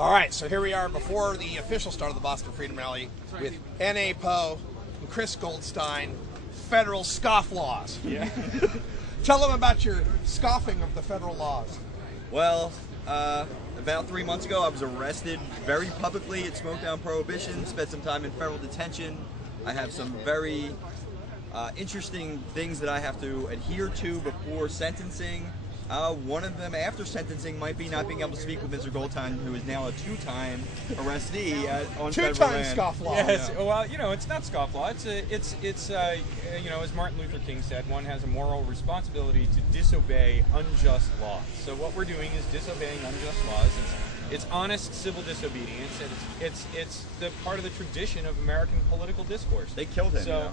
All right, so here we are before the official start of the Boston Freedom Rally with N.A. Poe and Chris Goldstein, federal scofflaws. Yeah. Tell them about your scoffing of the federal laws. Well, about 3 months ago, I was arrested very publicly at Smoketown Prohibition, spent some time in federal detention. I have some very interesting things that I have to adhere to before sentencing. One of them after sentencing might be not being able to speak with Mr. Goldstein, who is now a two-time arrestee on federal land. Two-time scofflaw. Yes. Well, it's not scofflaw. It's as Martin Luther King said, one has a moral responsibility to disobey unjust laws. So what we're doing is disobeying unjust laws. It's honest civil disobedience, and it's the part of the tradition of American political discourse. They killed him. So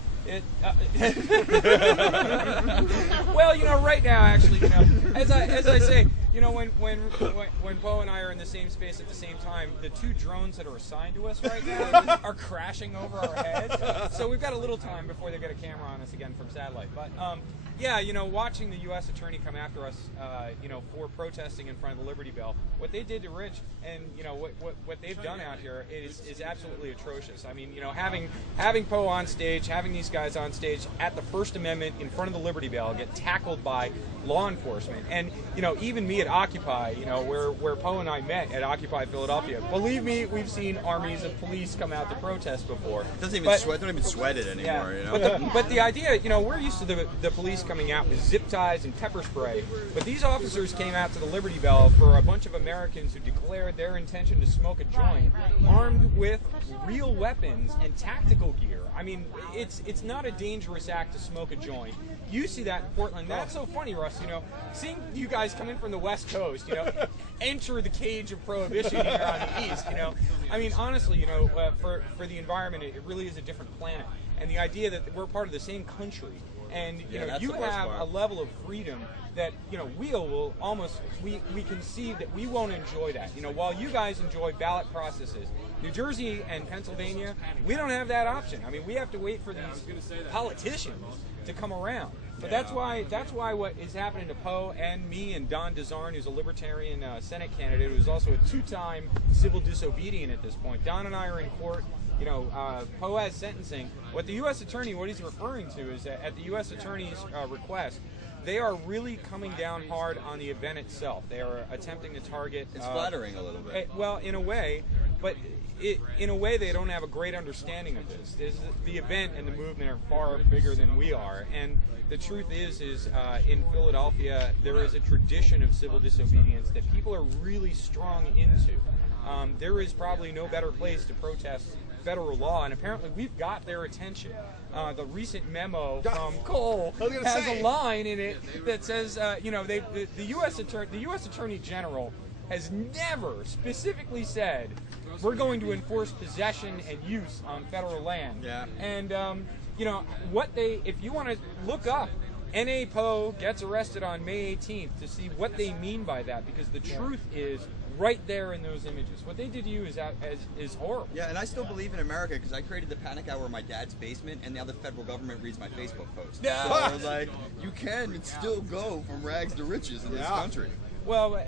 well, right now, actually, as I say, when Poe and I are in the same space at the same time, the two drones that are assigned to us right now are crashing over our heads. So we've got a little time before they get a camera on us again from satellite. But watching the U.S. attorney come after us, for protesting in front of the Liberty Bell, what they did to Rich, and what they've done out here is absolutely atrocious. I mean, having Poe on stage, having these guys on stage at the First Amendment in front of the Liberty Bell, get tackled by law enforcement, and even me at Occupy, where Poe and I met at Occupy Philadelphia. Believe me, we've seen armies of police come out to protest before. Don't even sweat it anymore. Yeah. But the idea, we're used to the police coming out with zip ties and pepper spray, but these officers came out to the Liberty Bell for a bunch of Americans who declared their intention to smoke a joint, armed with real weapons and tactical gear. I mean, it's not a dangerous act to smoke a joint. You see that in Portland. That's so funny, Russ. Seeing you guys come in from the West Coast, enter the cage of prohibition here on the East. I mean, honestly, for the environment, it really is a different planet. And the idea that we're part of the same country, and you have a level of freedom that we concede that we won't enjoy that. While you guys enjoy ballot processes, New Jersey and Pennsylvania, we don't have that option. I mean, we have to wait for these politicians to come around. But that's why what is happening to Poe and me and Don DeZarn, who's a Libertarian Senate candidate, who's also a two-time civil disobedient at this point. Don and I are in court. Poe has sentencing. What the U.S. Attorney, what he's referring to is that at the U.S. Attorney's request, they are really coming down hard on the event itself. They are attempting to target... It's flattering a little bit. Well, in a way, but in a way they don't have a great understanding of this. The event and the movement are far bigger than we are. And the truth is in Philadelphia, there is a tradition of civil disobedience that people are really strong into. There is probably no better place to protest federal law, and apparently we've got their attention. The recent memo from Cole has a line in it that says, the U.S. Attorney General has never specifically said we're going to enforce possession and use on federal land. Yeah. And if you want to look up N.A. Poe gets arrested on May 18th to see what they mean by that, because the truth is right there in those images. What they did to you is horrible. Yeah, and I still believe in America because I created the panic hour in my dad's basement, and now the federal government reads my Facebook posts. Yeah. So I was like, you can still go from rags to riches in this country. Well,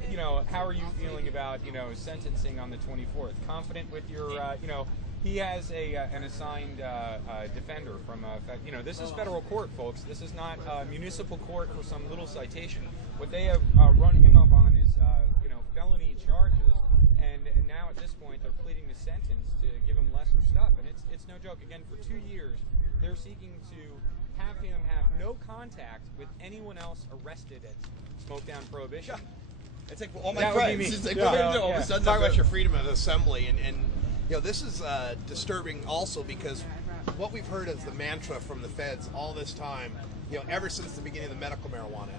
how are you feeling about, sentencing on the 24th? Confident with your, he has an assigned defender from, this is federal court, folks. This is not municipal court for some little citation. What they have run him up on is, felony charges, and now at this point they're pleading the sentence to give him lesser stuff. And it's no joke. Again, for 2 years, they're seeking to have him have no contact with anyone else arrested at Smoketown Prohibition. It's like all my friends. It's like all of a sudden. Talk about your freedom of assembly, and this is disturbing also because what we've heard as the mantra from the feds all this time, ever since the beginning of the medical marijuana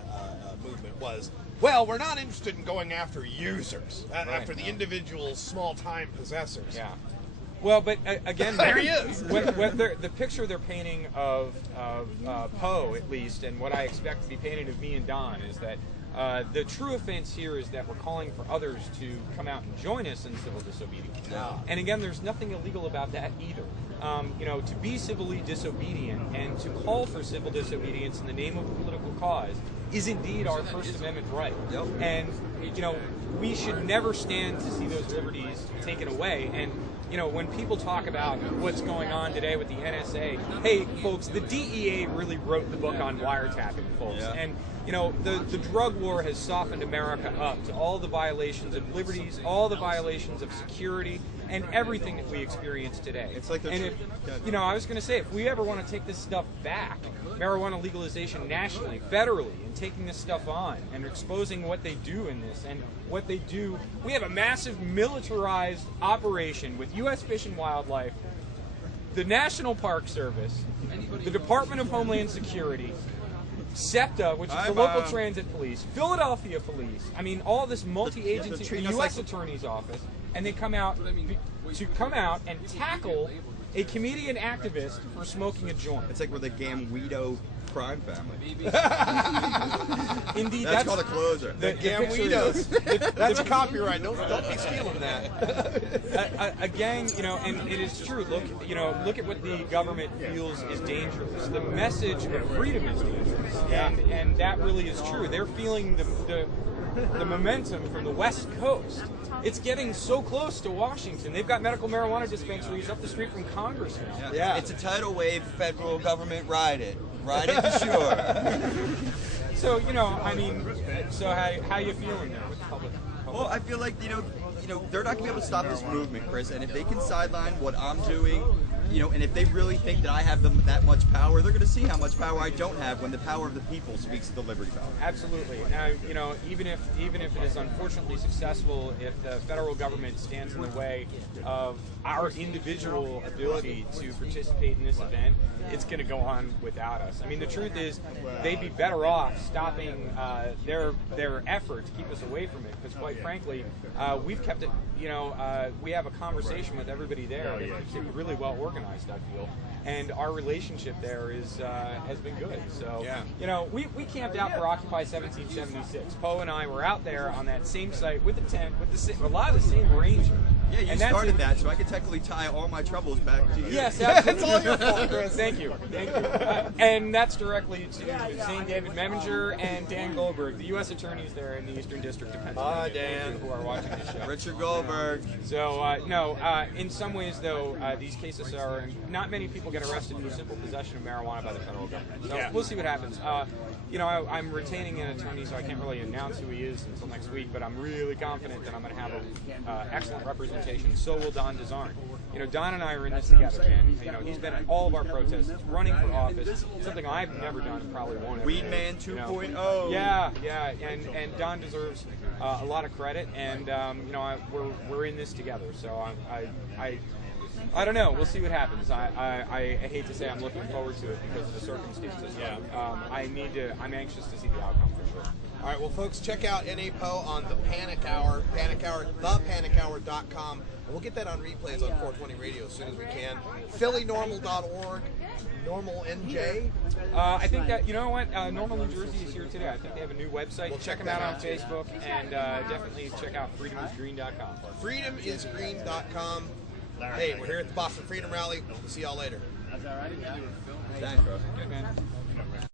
movement was, well, we're not interested in going after users, after the individual small-time possessors. Yeah. Well, but again, there he is. The picture they're painting of Poe, at least, and what I expect to be painted of me and Don, is that the true offense here is that we're calling for others to come out and join us in civil disobedience. Yeah. And again, there's nothing illegal about that either. To be civilly disobedient and to call for civil disobedience in the name of a political cause is indeed our First Amendment right. Yep. And, you know, we should never stand to see those liberties taken away. And, you know, when people talk about what's going on today with the NSA, hey, folks, the DEA really wrote the book on wiretapping, folks. Yeah. And, you know, the drug war has softened America up to all the violations of liberties, all the violations of security, and everything that we experience today. It's like and if, you know, I was going to say, if we ever want to take this stuff back, marijuana legalization nationally, federally, and taking this stuff on and exposing what they do in this and what they do, we have a massive militarized operation with U.S. Fish and Wildlife, the National Park Service, the Department of Homeland Security, SEPTA, which is the local transit police, Philadelphia police. I mean, all this multi-agency, the U.S. Attorney's Office, and they come out and tackle a comedian activist for smoking a joint. It's like we're the Gamguido crime family. Indeed, that's called a closer. The Gamguidos. That's a copyright. Don't be stealing that. A gang, you know, and it is true. Look at what the government feels is dangerous. The message of freedom is dangerous, and that really is true. They're feeling the momentum from the West Coast. It's getting so close to Washington. They've got medical marijuana dispensaries up the street from Congress now. Yeah. It's a tidal wave, federal government, ride it. Ride it for sure. So, you know, I mean, so how you feeling now with public? Well, I feel like, you know, they're not going to be able to stop this movement, Chris, and if they can sideline what I'm doing, you know, and if they really think that I have that much power, they're going to see how much power I don't have when the power of the people speaks to the liberty power. Absolutely. Now, you know, even if it is unfortunately successful, if the federal government stands in the way of our individual ability to participate in this event, it's going to go on without us. I mean, the truth is, they'd be better off stopping their effort to keep us away from it, because quite frankly, we've kept it, you know, we have a conversation with everybody there. It's really well organized, I feel, and our relationship there has been good. So, you know, we camped out for Occupy 1776. Poe and I were out there on that same site with the tent, with a lot of the same rangers. Yeah, you started that, so I can technically tie all my troubles back to you. Yes, absolutely. It's all your fault, Chris. Thank you. And that's directly to St. David Meminger and Dan Goldberg, the U.S. attorneys there in the Eastern District of Pennsylvania. Hi, Dan. Who are watching this show. Richard Goldberg. So, no, in some ways, though, these cases are, not many people get arrested for simple possession of marijuana by the federal government. So we'll see what happens. You know, I'm retaining an attorney, so I can't really announce who he is until next week, but I'm really confident that I'm going to have an excellent representation. So will Don DeZarn. You know, Don and I are in this together, man. You know, he's been at all of our protests, running for office, something I've never done and probably won't ever do. Weedman 2.0. You know. Yeah, and Don deserves a lot of credit, and you know, we're in this together. So I don't know. We'll see what happens. I hate to say I'm looking forward to it because of the circumstances. I'm anxious to see the outcome for sure. All right, well, folks, check out NAPO on the Panic Hour, thepanichour.com. And we'll get that on replays on 420 Radio as soon as we can. PhillyNormal.org, Normal NJ. I think that, you know what, Normal New Jersey is here today. I think they have a new website. We'll check them out on Facebook, and definitely check out freedomisgreen.com. Freedomisgreen.com. Hey, we're here at the Boston Freedom Rally. We'll see y'all later. Thanks, bro. Good, man.